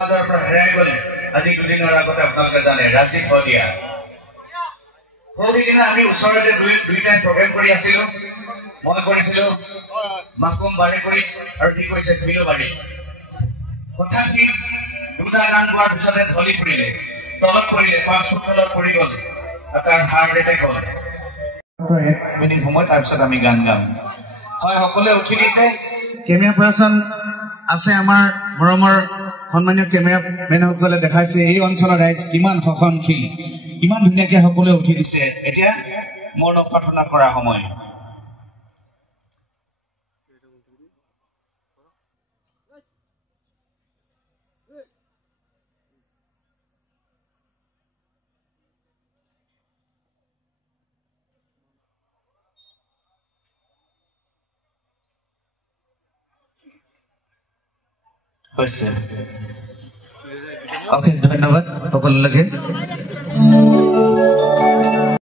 হেৰাই গ'ল আজি দুদিনৰ আগতে আপোনালোকে জানে ৰাজ্যিক শদিয়া সেইদিনা আমি ওচৰতে দুইটাই প্ৰগ্ৰেম কৰি আছিলো মই কৰিছিলো মাকুম বাৰেকুৰি আৰু কি কৰিছে বিলুবাৰী কথা কি দুটা গান গোৱাৰ পিছতে ঢলি পৰিলে তলত পৰিলে 5 ফুট তলত পৰি গ'ল তাৰ হাৰ্ট এটেক হ'ল 1 মিনিট সময় তাৰপিছত আমি গান গাম হয় সকলোৱে উঠি দিছে কেমেৰা পাৰ্চন আছে আমাৰ মৰমৰ সন্মানীয় কেমেৰামেনসকলে দেখাইছে এই অঞ্চলৰ ৰাইজ কিমান সহনশীল কিমান ধুনীয়াকে সকলোৱে উঠি দিছে এতিয়া মৌন প্ৰাৰ্থনা কৰা সময় হৈছে ওকে ধন্যবাদ সকলোকে